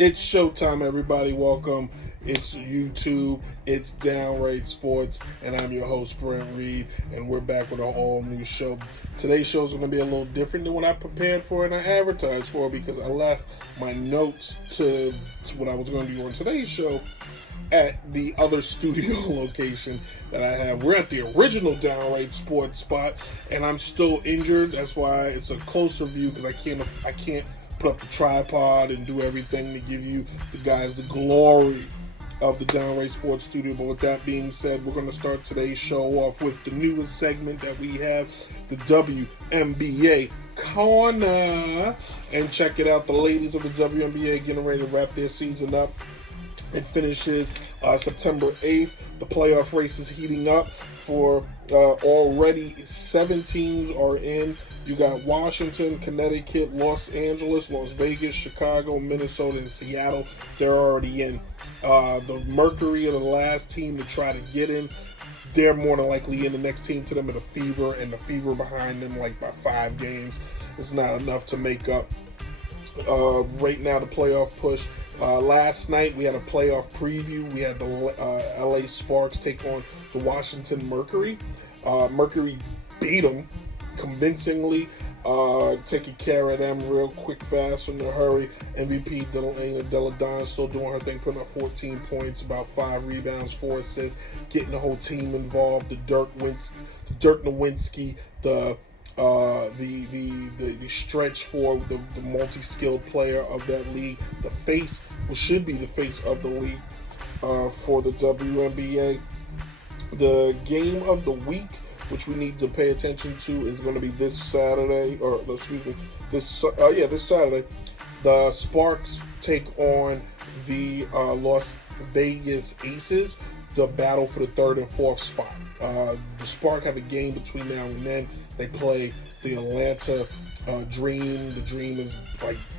It's showtime, everybody. Welcome. It's YouTube. It's Downright Sports, and I'm your host, Brent Reed, and we're back with an all-new show. Today's show is going to be a little different than what I prepared for and I advertised for because I left my notes to what I was going to do on today's show at the other studio location that I have. We're at the original Downright Sports spot, and I'm still injured. That's why it's a closer view because I can't put up the tripod and do everything to give you the guys the glory of the Downright Sports studio. But with that being said, we're going to start today's show off with the newest segment that we have, the WNBA Corner. And check it out, the ladies of the WNBA getting ready to wrap their season up. It finishes September 8th. The playoff race is heating up for already 7 teams are in. You got Washington, Connecticut, Los Angeles, Las Vegas, Chicago, Minnesota, and Seattle. They're already in. The Mercury are the last team to try to get in. They're more than likely in. The next team to them are the Fever, and the Fever behind them like by 5 games. It's not enough to make up. Right now, the playoff push. Last night, we had a playoff preview. We had the LA Sparks take on the Washington Mercury. Mercury beat them convincingly, taking care of them real quick, fast, in a hurry. MVP Delana Deladon still doing her thing, putting up 14 points, about 5 rebounds, 4 assists, getting the whole team involved. The Dirk Nowitzki, the stretch for the multi-skilled player of that league, the face, what should be the face of the league for the WNBA. The game of the week, which we need to pay attention to, is going to be this Saturday, this Saturday. The Sparks take on the Las Vegas Aces, the battle for the 3rd and 4th spot. The Spark have a game between now and then. They play the Atlanta Dream. The Dream is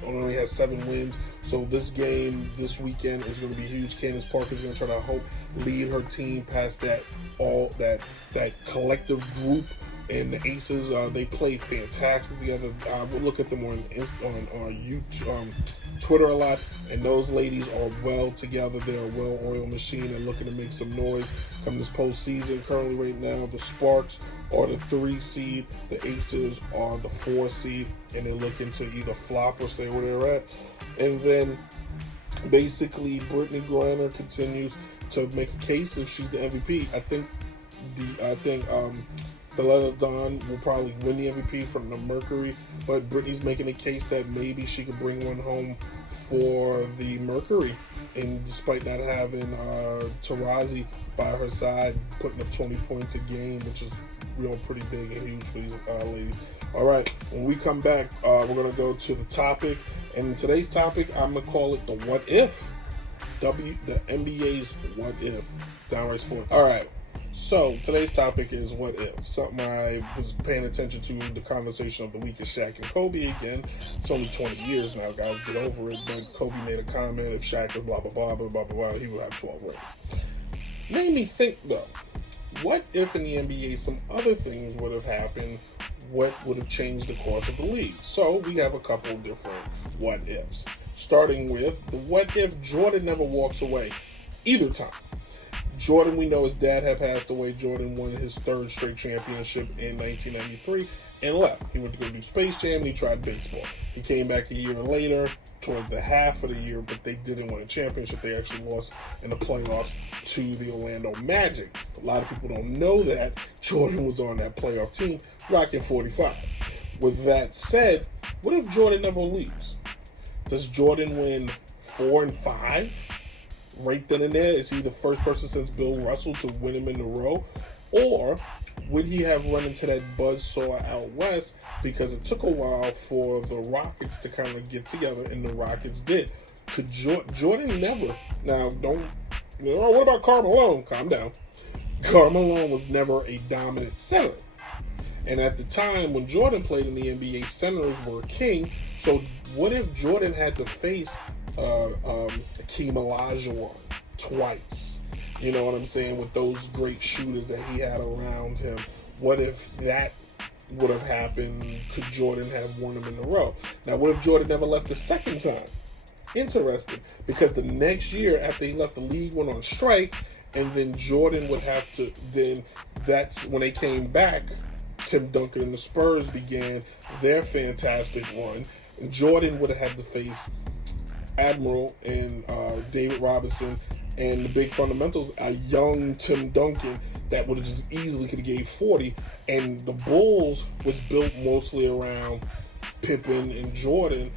only has 7 wins. So this game this weekend is going to be huge. Candace Parker is going to try to lead her team past that collective group. And the Aces, they play fantastic together. We'll look at them on YouTube, Twitter a lot, and those ladies are well together. They're a well-oiled machine and looking to make some noise come this postseason. Currently, right now, the Sparks are the 3 seed, the Aces are the 4 seed, and they're looking to either flop or stay where they're at. And then, basically, Brittany Griner continues to make a case if she's the MVP. I think Delana Dawn will probably win the MVP from the Mercury, but Brittany's making a case that maybe she could bring one home for the Mercury, and despite not having Taurasi by her side, putting up 20 points a game, which is real pretty big and huge for these ladies. All right, when we come back, we're going to go to the topic, and today's topic, I'm going to call it the What If, the NBA's What If, Downright Sports. All right. So, today's topic is what if. Something I was paying attention to, the conversation of the week is Shaq and Kobe again. It's only 20 years now, guys. Get over it. But Kobe made a comment, if Shaq was blah, blah, blah, blah, blah, blah, he would have 12 rings. Made me think, though, what if in the NBA some other things would have happened? What would have changed the course of the league? So, we have a couple of different what ifs. Starting with the what if Jordan never walks away either time. Jordan, we know his dad had passed away. Jordan won his 3rd straight championship in 1993 and left. He went to go do Space Jam and he tried baseball. He came back a year later, towards the half of the year, but they didn't win a championship. They actually lost in the playoffs to the Orlando Magic. A lot of people don't know that Jordan was on that playoff team, rocking 45. With that said, what if Jordan never leaves? Does Jordan win 4 and 5? Right then and there, is he the first person since Bill Russell to win him in a row? Or would he have run into that buzzsaw out west because it took a while for the Rockets to kind of get together, and the Rockets did? Could Jordan never? Now, what about Karl Malone? Calm down. Karl Malone was never a dominant center. And at the time when Jordan played in the NBA, centers were king. So what if Jordan had to face Hakeem Olajuwon twice? You know what I'm saying? With those great shooters that he had around him. What if that would have happened? Could Jordan have won them in a row? Now, what if Jordan never left the second time? Interesting, because the next year after he left, the league went on strike, and then Jordan would have to. Then that's when they came back. Tim Duncan and the Spurs began their fantastic run. And Jordan would have had to face Admiral and David Robinson and the big fundamentals, a young Tim Duncan that would have just easily could have gave 40. And the Bulls was built mostly around Pippen and Jordan,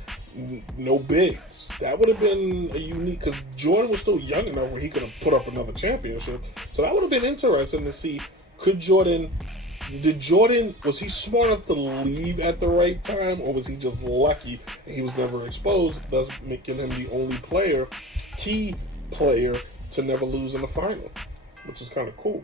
no bigs. That would have been a unique, because Jordan was still young enough where he could have put up another championship. So that would have been interesting to see. Was he smart enough to leave at the right time, or was he just lucky and he was never exposed, thus making him the only key player to never lose in the final, which is kind of cool.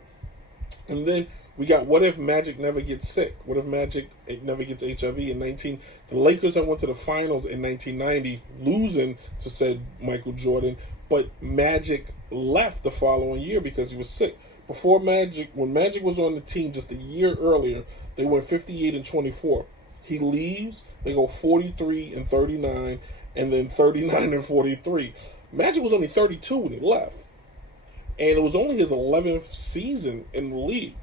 And then we got, what if Magic never gets sick? What if Magic never gets HIV? The Lakers that went to the finals in 1990, losing to said Michael Jordan, but Magic left the following year because he was sick. When Magic was on the team just a year earlier, they went 58-24. He leaves, they go 43-39, and then 39-43. Magic was only 32 when he left, and it was only his 11th season in the league.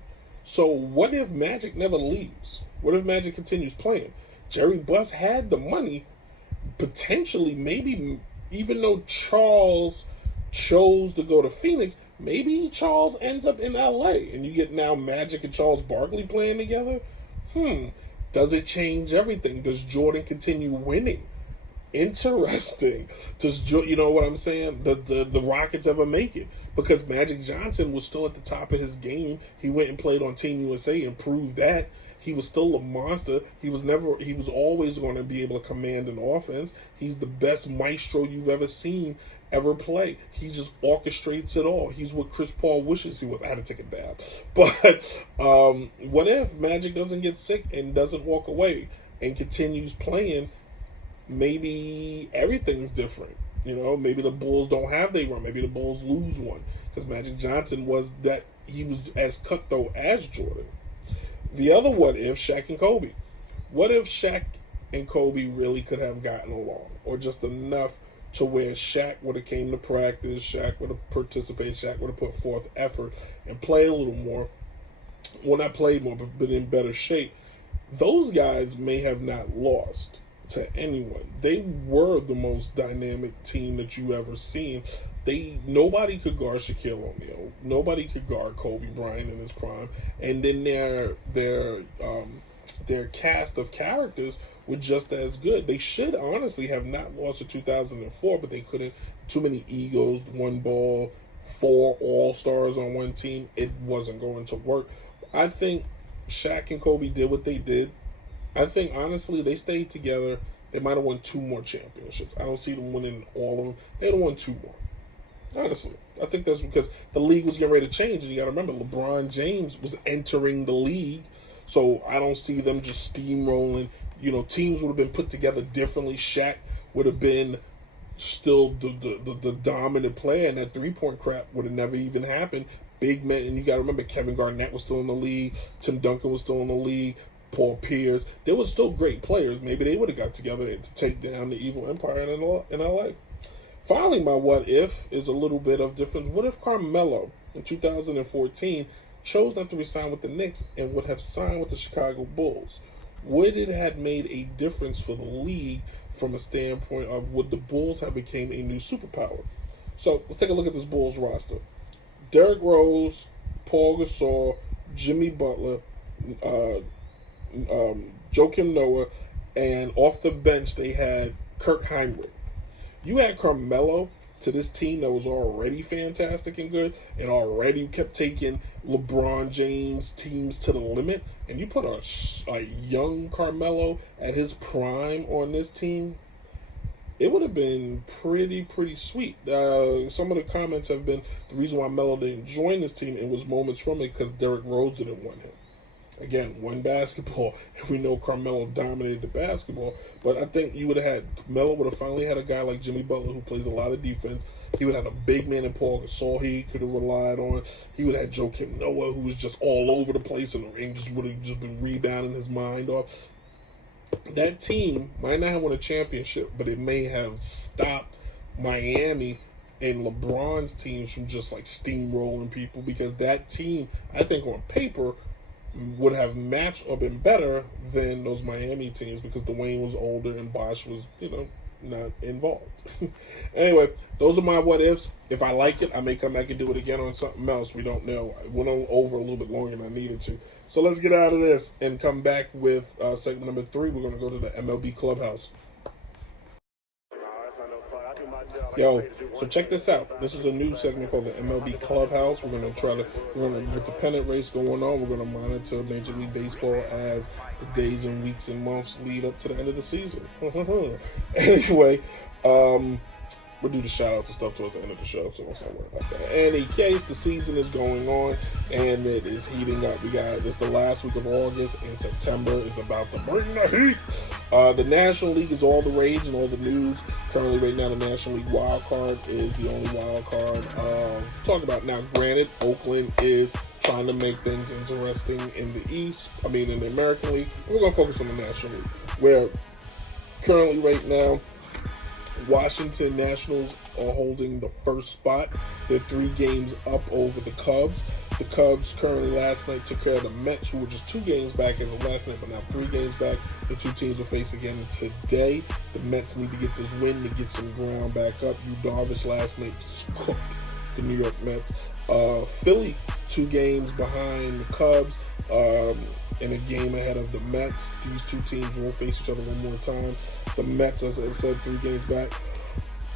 So what if Magic never leaves? What if Magic continues playing? Jerry Buss had the money, potentially, maybe, even though Charles chose to go to Phoenix, maybe Charles ends up in LA and you get now Magic and Charles Barkley playing together. Does it change everything? Does Jordan continue winning? Interesting. You know what I'm saying? The Rockets ever make it? Because Magic Johnson was still at the top of his game. He went and played on Team USA and proved that. He was still a monster. He was always going to be able to command an offense. He's the best maestro you've ever seen ever play. He just orchestrates it all. He's what Chris Paul wishes he was. I had to take a dab. But what if Magic doesn't get sick and doesn't walk away and continues playing? Maybe everything's different. You know, maybe the Bulls don't have their run. Maybe the Bulls lose one. Because Magic Johnson he was as cutthroat as Jordan. The other what if, Shaq and Kobe. What if Shaq and Kobe really could have gotten along? Or just enough to where Shaq would have came to practice, Shaq would have participated, Shaq would have put forth effort and played a little more. Well, not played more, but been in better shape. Those guys may have not lost to anyone. They were the most dynamic team that you ever seen. Nobody could guard Shaquille O'Neal. Nobody could guard Kobe Bryant in his prime. And then their cast of characters were just as good. They should honestly have not lost in 2004, but they couldn't. Too many egos, one ball, 4 all-stars on one team. It wasn't going to work. I think Shaq and Kobe did what they did. I think, honestly, they stayed together. They might have won 2 more championships. I don't see them winning all of them. They'd have won 2 more. Honestly, I think that's because the league was getting ready to change. And you got to remember, LeBron James was entering the league. So I don't see them just steamrolling. You know, teams would have been put together differently. Shaq would have been still the dominant player, and that three-point crap would have never even happened. Big men, and you got to remember, Kevin Garnett was still in the league. Tim Duncan was still in the league. Paul Pierce. There was still great players. Maybe they would have got together to take down the evil empire in LA. Finally, my what if is a little bit of difference. What if Carmelo in 2014 chose not to resign with the Knicks and would have signed with the Chicago Bulls? Would it have made a difference for the league from a standpoint of would the Bulls have become a new superpower? So let's take a look at this Bulls roster. Derrick Rose, Paul Gasol, Jimmy Butler, Joakim Noah, and off the bench they had Kurt Heinrich. You had Carmelo to this team that was already fantastic and good and already kept taking LeBron James teams to the limit, and you put a young Carmelo at his prime on this team, it would have been pretty sweet. Some of the comments have been the reason why Melo didn't join this team, and was moments from it because Derrick Rose didn't want him. Again, one basketball, and we know Carmelo dominated the basketball, but I think Melo would have finally had a guy like Jimmy Butler who plays a lot of defense. He would have had a big man in Paul Gasol he could have relied on. He would have had Joakim Noah, who was just all over the place in the ring, just would have just been rebounding his mind off. That team might not have won a championship, but it may have stopped Miami and LeBron's teams from just like steamrolling people, because that team, I think on paper, would have matched or been better than those Miami teams, because Dwayne was older and Bosh was, not involved. Anyway, those are my what ifs. If I like it, I may come back and do it again on something else. We don't know. I went over a little bit longer than I needed to. So let's get out of this and come back with segment number 3. We're going to go to the MLB Clubhouse. Yo, so check this out. This is a new segment called the MLB Clubhouse. We're gonna with the pennant race going on, we're gonna monitor Major League Baseball as the days and weeks and months lead up to the end of the season. Anyway, we'll do the shout outs and stuff towards the end of the show, so don't worry about that. In any case, the season is going on and it is heating up. It's the last week of August, and September is about to bring the heat. The National League is all the rage and all the news. Currently, right now, the National League wild card is the only wild card. Talk about now. Granted, Oakland is trying to make things interesting in the East. In the American League. We're going to focus on the National League, where currently, right now, Washington Nationals are holding the first spot. They're 3 games up over the Cubs. The Cubs currently last night took care of the Mets, who were just 2 games back as of last night, but now 3 games back. The 2 teams will face again today. The Mets need to get this win to get some ground back up. Darvish last night cooked the New York Mets. Philly 2 games behind the Cubs, and a game ahead of the Mets. These 2 teams won't face each other one more time. The Mets, as I said, 3 games back.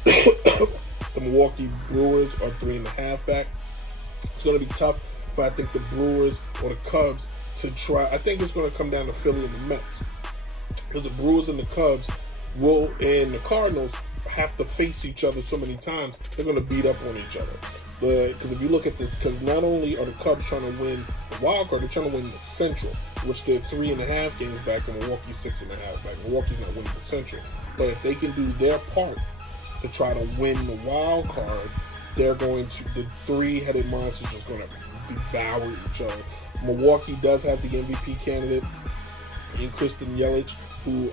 The Milwaukee Brewers are 3.5 back. It's going to be tough for, I think, the Brewers or the Cubs to try. I think it's going to come down to Philly and the Mets, because the Brewers and the Cubs and the Cardinals have to face each other so many times, they're going to beat up on each other. Because if you look at this, because not only are the Cubs trying to win the wild card, they're trying to win the Central, which they're 3.5 games back, and Milwaukee's 6.5 back. Milwaukee's not winning the Central. But if they can do their part to try to win the wild card, they're going to, the 3-headed monster's just going to devour each other. Milwaukee does have the MVP candidate in Christian Yelich, who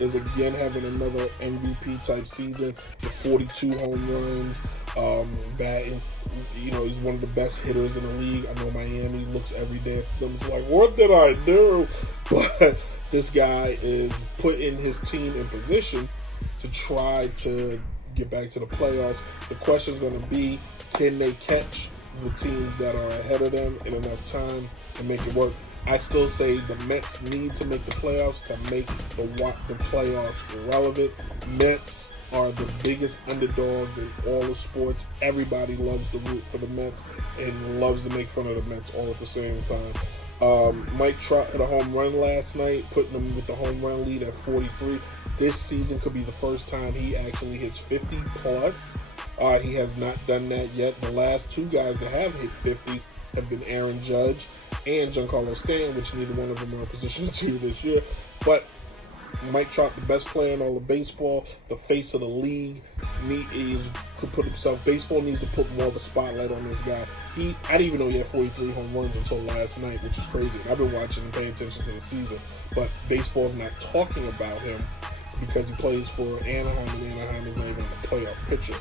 is again having another MVP type season with 42 home runs, batting. He's one of the best hitters in the league. I know Miami looks every day at them. It's like, what did I do? But this guy is putting his team in position to try to get back to the playoffs. The question is going to be, can they catch the teams that are ahead of them in enough time to make it work? I still say the Mets need to make the playoffs to make the playoffs relevant. Mets are the biggest underdogs in all the sports. Everybody loves to root for the Mets and loves to make fun of the Mets all at the same time. Mike Trout hit a home run last night, putting them with the home run lead at 43. This season could be the first time he actually hits 50 plus. He has not done that yet. The last 2 guys that have hit 50 have been Aaron Judge and Giancarlo Stanton, which neither one of them are in position to do this year. But Mike Trout, the best player in all of baseball, the face of the league, could put himself. Baseball needs to put more of a spotlight on this guy. I didn't even know he had 43 home runs until last night, which is crazy. And I've been watching and paying attention to the season, but baseball's not talking about him because he plays for Anaheim, and Anaheim is not even a playoff pitcher.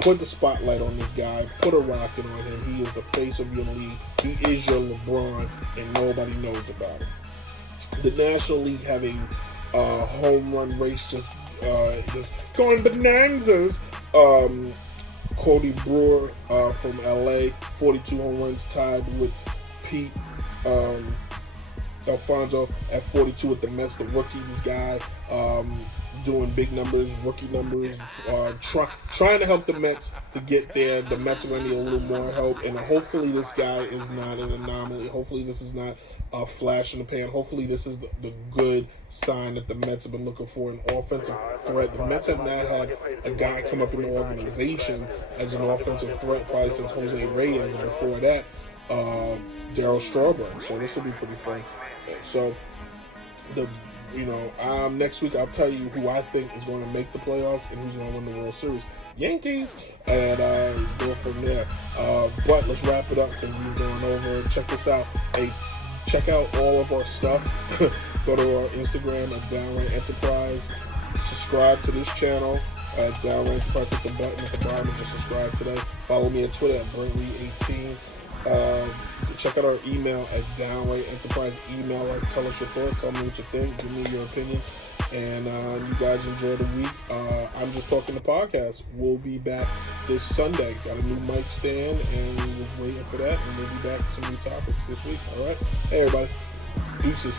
Put the spotlight on this guy. Put a rocket on him. He is the face of your league. He is your LeBron, and nobody knows about him. The National League having a home run race just going bonanzas. Cody Brewer from LA, 42 home runs, tied with Pete Alfonso at 42 with the Mets, the rookies guy, doing big numbers, rookie numbers, trying to help the Mets to get there. The Mets are going to need a little more help, and hopefully this guy is not an anomaly. Hopefully this is not a flash in the pan. Hopefully this is the good sign that the Mets have been looking for, an offensive threat. The Mets have not had a guy come up in the organization as an offensive threat probably since Jose Reyes, and before that, Darryl Strawberry. So this will be pretty fun. So next week I'll tell you who I think is going to make the playoffs and who's going to win the World Series. Yankees, and go from there. But let's wrap it up because we're going over. Check this out. Hey, check out all of our stuff. Go to our Instagram at Downrightenterprise. Subscribe to this channel. Downright Enterprise. Hit the button at the bottom and just subscribe today. Follow me on Twitter at Brentley18. Check out our email at Downrightenterprise. Email us, tell us your thoughts, tell me what you think, give me your opinion. And you guys enjoy the week. I'm Just Talking the Podcast. We'll be back this Sunday. Got a new mic stand, and we're waiting for that. And we'll be back with some new topics this week. All right? Hey, everybody. Deuces.